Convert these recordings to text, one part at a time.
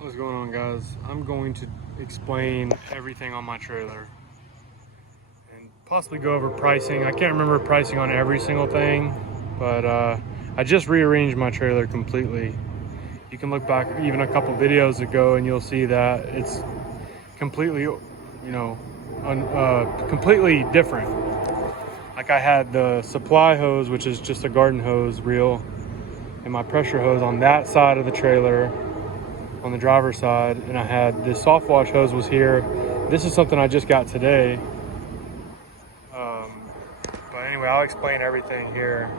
What's going on, guys? I'm going to explain everything on my trailer and possibly go over pricing. I can't remember pricing on every single thing, but I just rearranged my trailer completely. You can look back even a couple videos ago and you'll see that it's completely, completely different. Like I had the supply hose, which is just a garden hose reel, and my pressure hose on that side of the trailer, on the driver's side, and I had this soft wash hose was here. This is something I just got today. But anyway, I'll explain everything here.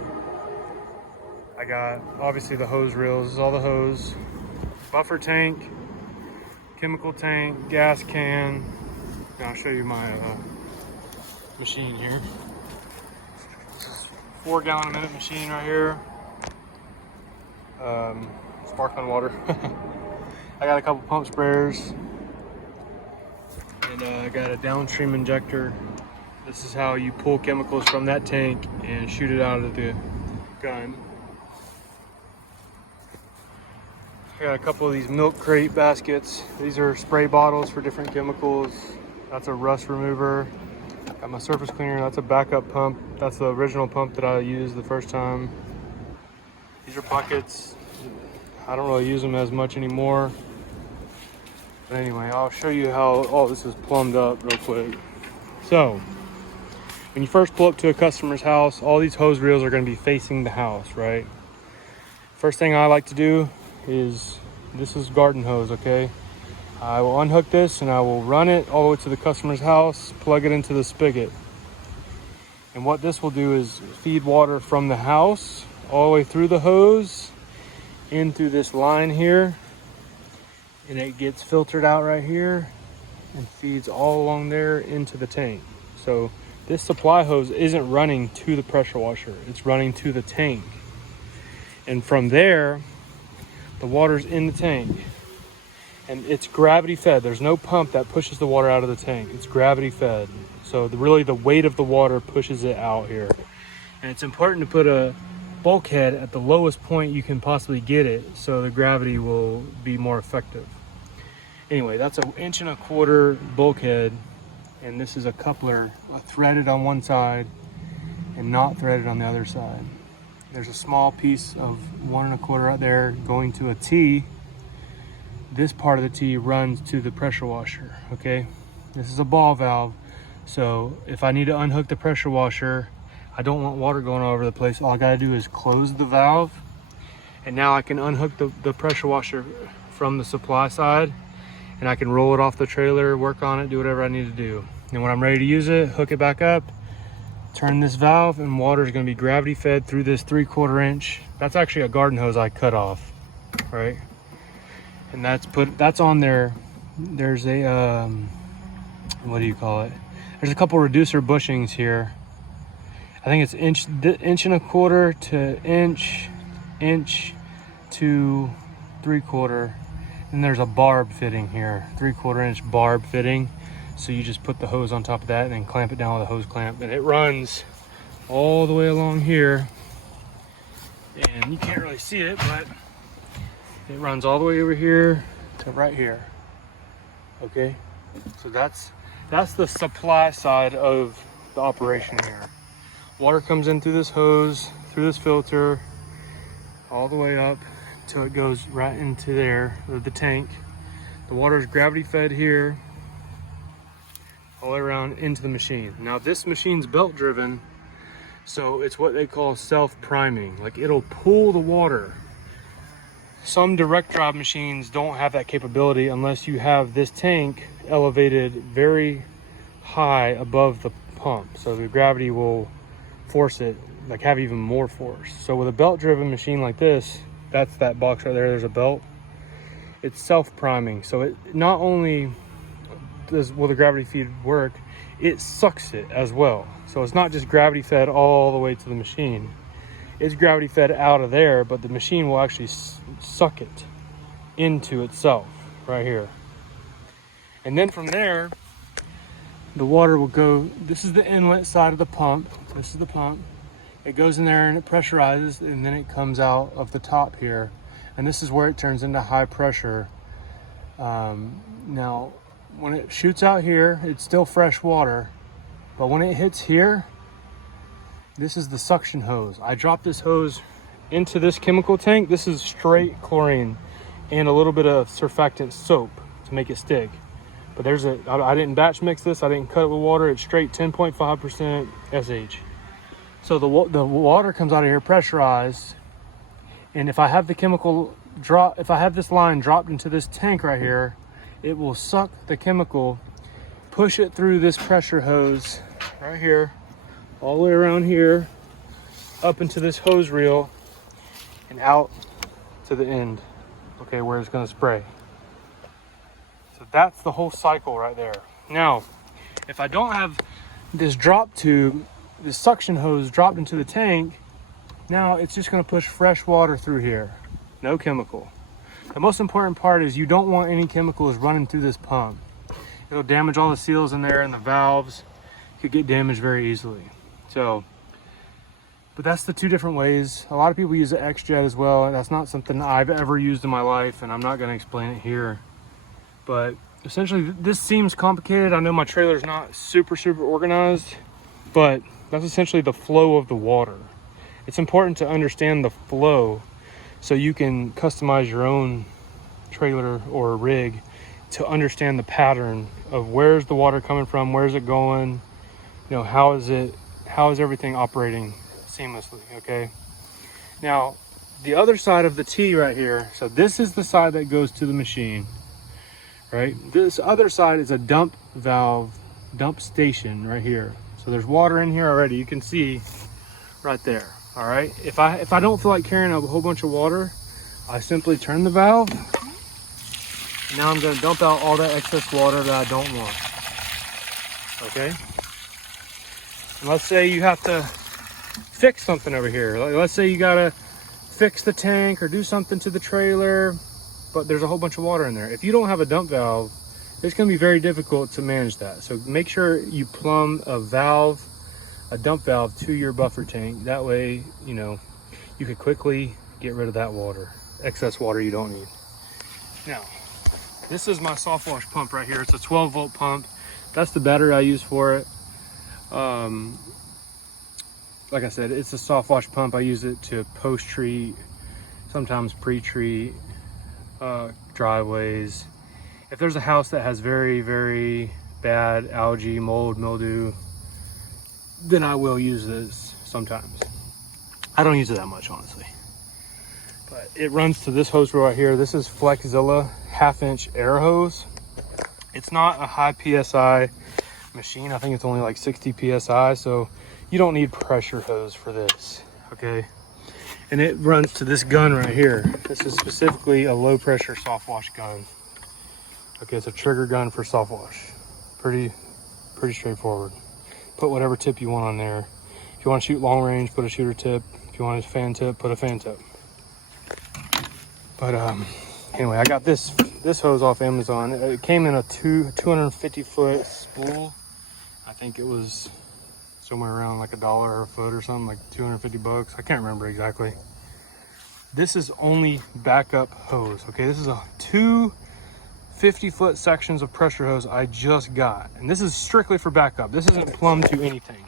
I got obviously the hose reels, this is all the hose, buffer tank, chemical tank, gas can. And I'll show you my machine here. This is 4 gallon a minute machine right here. Sparkling water. I got a couple pump sprayers, and I got a downstream injector. This is how you pull chemicals from that tank and shoot it out of the gun. I got a couple of these milk crate baskets. These are spray bottles for different chemicals. That's a rust remover. Got my surface cleaner. That's a backup pump. That's the original pump that I used the first time. These are buckets. I don't really use them as much anymore. But anyway, I'll show you how all this is plumbed up real quick. So, when you first pull up to a customer's house, all these hose reels are going to be facing the house, right? First thing I like to do is, this is garden hose, okay? I will unhook this and I will run it all the way to the customer's house, plug it into the spigot. And what this will do is feed water from the house all the way through the hose in through this line here, and it gets filtered out right here and feeds all along there into the tank. So this supply hose isn't running to the pressure washer, it's running to the tank. And from there, the water's in the tank. And it's gravity fed. There's no pump that pushes the water out of the tank. It's gravity fed. So really the weight of the water pushes it out here. And it's important to put a bulkhead at the lowest point you can possibly get it, so the gravity will be more effective. Anyway, that's an 1.25 inch bulkhead, and this is a coupler, threaded on one side and not threaded on the other side. There's a small piece of 1.25 right there going to a T. This part of the T runs to the pressure washer, okay? This is a ball valve, so if I need to unhook the pressure washer, I don't want water going all over the place. All I gotta do is close the valve, and now I can unhook the pressure washer from the supply side, and I can roll it off the trailer, work on it, do whatever I need to do. And when I'm ready to use it, hook it back up, turn this valve, and water is gonna be gravity fed through this 3/4 inch. That's actually a garden hose I cut off, right? And that's on there. There's a, what do you call it? There's a couple reducer bushings here. I think it's 1.25 inch to inch to 3/4. And there's a barb fitting here, 3/4 inch barb fitting. So you just put the hose on top of that and then clamp it down with a hose clamp. And it runs all the way along here. And you can't really see it, but it runs all the way over here to right here. Okay, so that's the supply side of the operation here. Water comes in through this hose, through this filter, all the way up until it goes right into there, the tank. The water is gravity fed here, all the way around into the machine. Now this machine's belt driven, so it's what they call self-priming. Like, it'll pull the water. Some direct drive machines don't have that capability unless you have this tank elevated very high above the pump. So the gravity will force it, like have even more force. So with a belt driven machine like this, that's that box right there, there's a belt. It's self-priming. So it not only will the gravity feed work, it sucks it as well. So it's not just gravity fed all the way to the machine. It's gravity fed out of there, but the machine will actually suck it into itself right here. And then from there, the water will go, this is the inlet side of the pump. This is the pump. It goes in there and it pressurizes, and then it comes out of the top here. And this is where it turns into high pressure Now, when it shoots out here, it's still fresh water, but when it hits here, this is the suction hose. I dropped this hose into this chemical tank. This is straight chlorine and a little bit of surfactant soap to make it stick. But I didn't batch mix this. I didn't cut it with water. It's straight 10.5% SH. So the water comes out of here pressurized. And if I have the chemical if I have this line dropped into this tank right here, it will suck the chemical, push it through this pressure hose right here, all the way around here, up into this hose reel, and out to the end, okay, where it's gonna spray. So that's the whole cycle right there. Now, if I don't have this drop tube, this suction hose dropped into the tank, now it's just gonna push fresh water through here, no chemical. The most important part is you don't want any chemicals running through this pump. It'll damage all the seals in there, and the valves could get damaged very easily. So, but that's the two different ways. A lot of people use the Xjet as well, and that's not something I've ever used in my life, and I'm not gonna explain it here. But essentially, this seems complicated. I know my trailer's not super organized, but that's essentially the flow of the water. It's important to understand the flow so you can customize your own trailer or rig to understand the pattern of where's the water coming from, where's it going, you know, how is everything operating seamlessly, okay? Now, the other side of the T right here, so this is the side that goes to the machine, right? This other side is a dump valve, dump station right here. So there's water in here already, you can see right there. All right, if I don't feel like carrying a whole bunch of water, I simply turn the valve. And now I'm going to dump out all that excess water that I don't want. Okay. And let's say you have to fix something over here. Let's say you got to fix the tank or do something to the trailer, but there's a whole bunch of water in there. If you don't have a dump valve, it's going to be very difficult to manage that. So make sure you plumb a dump valve to your buffer tank. That way, you know, you could quickly get rid of that water, excess water you don't need. Now, this is my soft wash pump right here. It's a 12-volt pump. That's the battery I use for it. Like I said, it's a soft wash pump. I use it to post-treat, sometimes pre-treat driveways. If there's a house that has very, very bad algae, mold, mildew, then I will use this sometimes. I don't use it that much, honestly. But it runs to this hose reel right here. This is Flexzilla 1/2-inch air hose. It's not a high PSI machine. I think it's only like 60 PSI, so you don't need pressure hose for this, okay? And it runs to this gun right here. This is specifically a low pressure soft wash gun. Okay, it's a trigger gun for soft wash. Pretty straightforward. Put whatever tip you want on there. If you want to shoot long range, put a shooter tip. If you want a fan tip, put a fan tip. But anyway, I got this hose off Amazon. It came in a 250 foot spool. I think it was somewhere around like $1 a foot or something, like 250 bucks. I can't remember exactly. This is only backup hose, okay? This is a 2 50-foot sections of pressure hose I just got, and this is strictly for backup. This isn't plumbed to anything.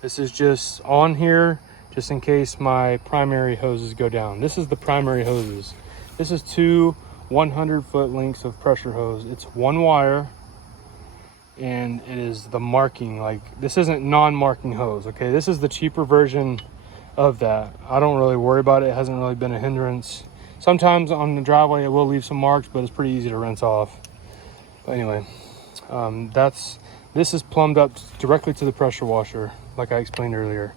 This is just on here just in case my primary hoses go down. This is the primary hoses. This is 2 100-foot lengths of pressure hose. It's one wire, and it is the marking, like this isn't non-marking hose, okay? This is the cheaper version of that. I don't really worry about it. It hasn't really been a hindrance. Sometimes on the driveway it will leave some marks, but it's pretty easy to rinse off. But anyway, this is plumbed up directly to the pressure washer, like I explained earlier.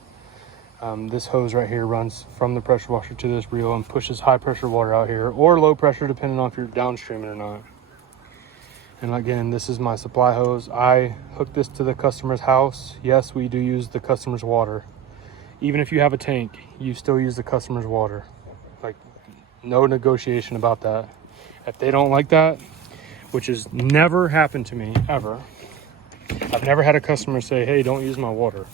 This hose right here runs from the pressure washer to this reel and pushes high pressure water out here, or low pressure depending on if you're downstreaming or not. And again, this is my supply hose. I hook this to the customer's house. Yes, we do use the customer's water. Even if you have a tank, you still use the customer's water. Like, no negotiation about that. If they don't like that, which has never happened to me, ever. I've never had a customer say, hey, don't use my water.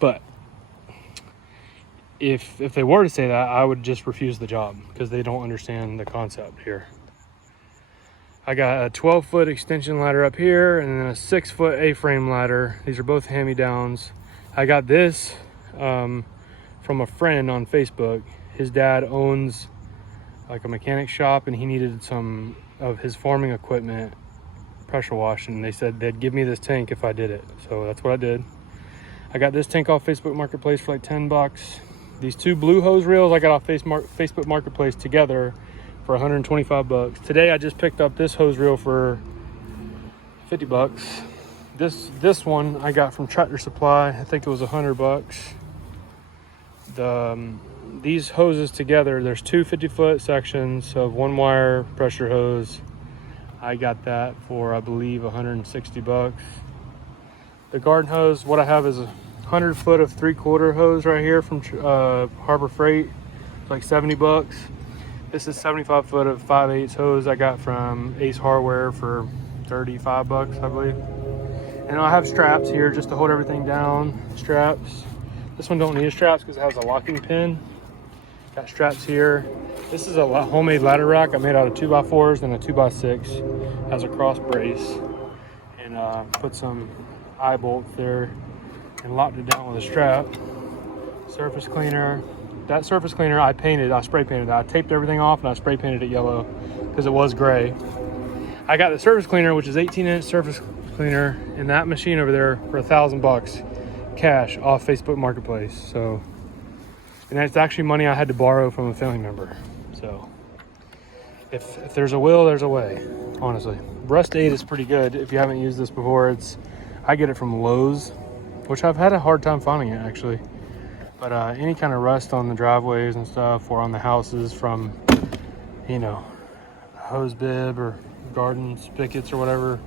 But if they were to say that, I would just refuse the job because they don't understand the concept here. I got a 12-foot extension ladder up here and then a 6-foot A-frame ladder. These are both hand-me-downs. I got this from a friend on Facebook. His dad owns like a mechanic shop and he needed some of his farming equipment pressure washed, and they said they'd give me this tank if I did it. So that's what I did. I got this tank off Facebook Marketplace for like 10 bucks. These two blue hose reels I got off Facebook Marketplace together for 125 bucks. Today I just picked up this hose reel for 50 bucks. This one I got from Tractor Supply. I think it was 100 bucks. These hoses together, there's two 50-foot sections of 1-wire pressure hose. I got that for, I believe, 160 bucks. The garden hose, what I have is a 100-foot of 3/4 hose right here from Harbor Freight. It's like 70 bucks. This is 75-foot of 5/8 hose I got from Ace Hardware for 35 bucks, I believe. And I have straps here just to hold everything down. Straps. This one don't need straps because it has a locking pin. Got straps here. This is a homemade ladder rack I made out of 2x4s and a 2x6. Has a cross brace, and put some eye bolts there and locked it down with a strap. Surface cleaner. That surface cleaner I spray painted that. I taped everything off and I spray painted it yellow because it was gray. I got the surface cleaner, which is 18-inch surface cleaner, in that machine over there for 1,000 bucks cash off Facebook Marketplace. So, and that's actually money I had to borrow from a family member. So if there's a will, there's a way, honestly. Rust Aid is pretty good. If you haven't used this before, I get it from Lowe's, which I've had a hard time finding it actually. But any kind of rust on the driveways and stuff, or on the houses from, you know, hose bib or garden spigots or whatever,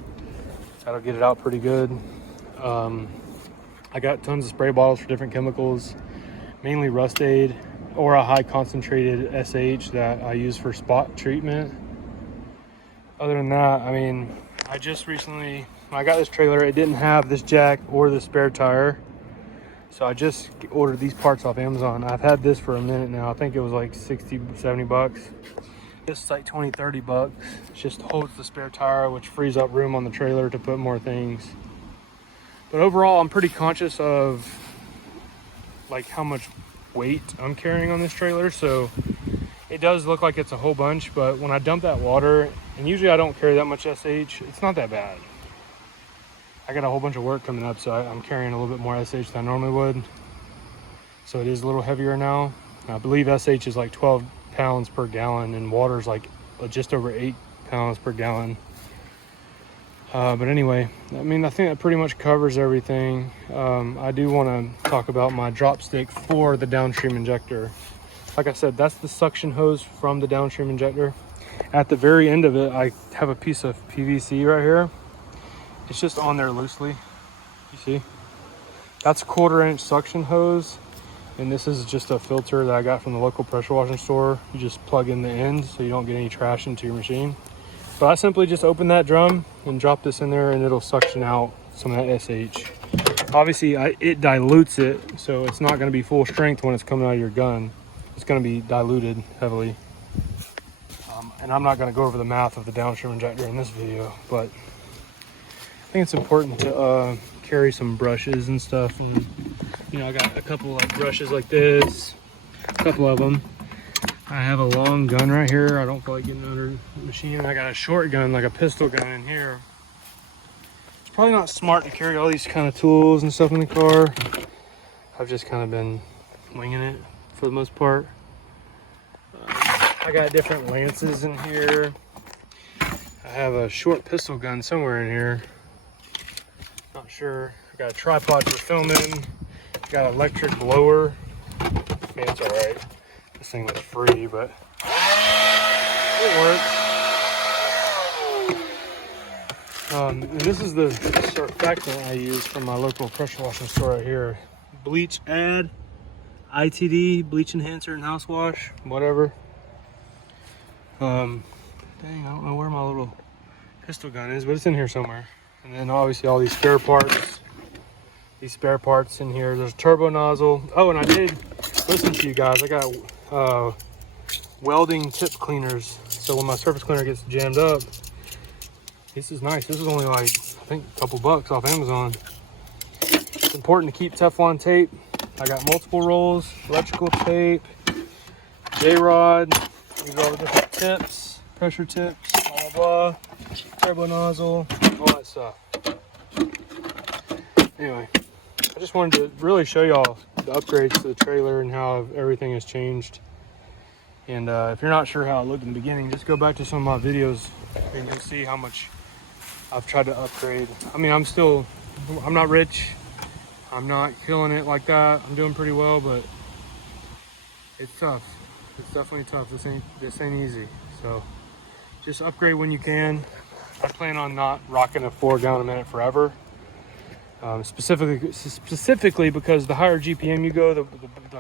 that'll get it out pretty good. I got tons of spray bottles for different chemicals, mainly Rust Aid or a high concentrated SH that I use for spot treatment. Other than that, I mean, I just recently, when I got this trailer, it didn't have this jack or the spare tire. So I just ordered these parts off Amazon. I've had this for a minute now. I think it was like 60, 70 bucks. This is like 20, 30 bucks. It just holds the spare tire, which frees up room on the trailer to put more things. But overall, I'm pretty conscious of like how much weight I'm carrying on this trailer. So it does look like it's a whole bunch, but when I dump that water, and usually I don't carry that much SH, it's not that bad. I got a whole bunch of work coming up, so I'm carrying a little bit more SH than I normally would. So it is a little heavier now. I believe SH is like 12 pounds per gallon, and water is like just over 8 pounds per gallon. But anyway, I mean, I think that pretty much covers everything. I do want to talk about my drop stick for the downstream injector. Like I said, that's the suction hose from the downstream injector. At the very end of it, I have a piece of PVC right here. It's just on there loosely, you see? That's a 1/4-inch suction hose, and this is just a filter that I got from the local pressure washing store. You just plug in the end so you don't get any trash into your machine. But I simply just open that drum and drop this in there, and it'll suction out some of that SH. Obviously, it dilutes it, so it's not gonna be full strength when it's coming out of your gun. It's gonna be diluted heavily. And I'm not gonna go over the math of the downstream injector in this video, but I think it's important to carry some brushes and stuff. And you know, I got a couple like brushes like this, a couple of them. I have a long gun right here. I don't feel like getting under the machine. I got a short gun, like a pistol gun in here. It's probably not smart to carry all these kind of tools and stuff in the car. I've just kind of been winging it for the most part. I got different lances in here. I have a short pistol gun somewhere in here. Not sure. I got a tripod for filming. Got an electric blower. I mean, it's all right. This thing was free, but it works. And this is the surfactant I use from my local pressure washing store right here. Bleach Add, ITD, bleach enhancer and house wash, whatever. Dang, I don't know where my little pistol gun is, but it's in here somewhere. And then obviously all these spare parts. These spare parts in here. There's a turbo nozzle. Oh, and I did listen to you guys. I got welding tip cleaners. So when my surface cleaner gets jammed up, This is nice. This is only like, I think, a couple bucks off Amazon. It's important to keep Teflon tape. I got multiple rolls, electrical tape, J-rod, these are all the different tips, pressure tips, blah, blah, blah, turbo nozzle, all that stuff. Anyway, I just wanted to really show y'all the upgrades to the trailer and how everything has changed. And if you're not sure how it looked in the beginning, just go back to some of my videos and you'll see how much I've tried to upgrade. I mean, I'm not rich. I'm not killing it like that. I'm doing pretty well, but it's tough. It's definitely tough. This ain't easy. So just upgrade when you can. I plan on not rocking a 4 gallon a minute forever. Specifically because the higher GPM you go, the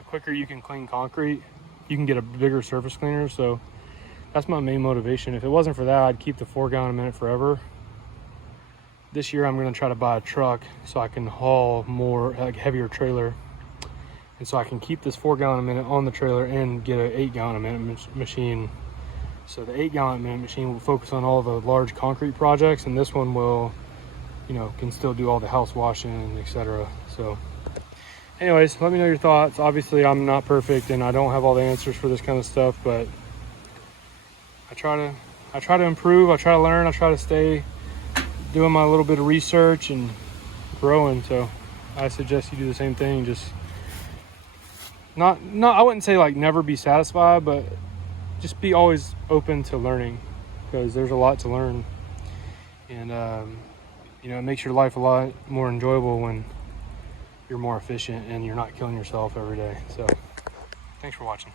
quicker you can clean concrete. You can get a bigger surface cleaner. So that's my main motivation. If it wasn't for that, I'd keep the 4 gallon a minute forever. This year I'm going to try to buy a truck so I can haul more, like heavier trailer, and so I can keep this 4 gallon a minute on the trailer and get an 8 gallon a minute machine. So the 8 gallon a minute machine will focus on all the large concrete projects, and this one will, you know, can still do all the house washing, etc. So anyways, let me know your thoughts. Obviously I'm not perfect and I don't have all the answers for this kind of stuff, but I try to improve, I try to learn, I try to stay doing my little bit of research and growing. So I suggest you do the same thing. Just not I wouldn't say like never be satisfied, but just be always open to learning, because there's a lot to learn. And you know, it makes your life a lot more enjoyable when you're more efficient and you're not killing yourself every day. So thanks for watching.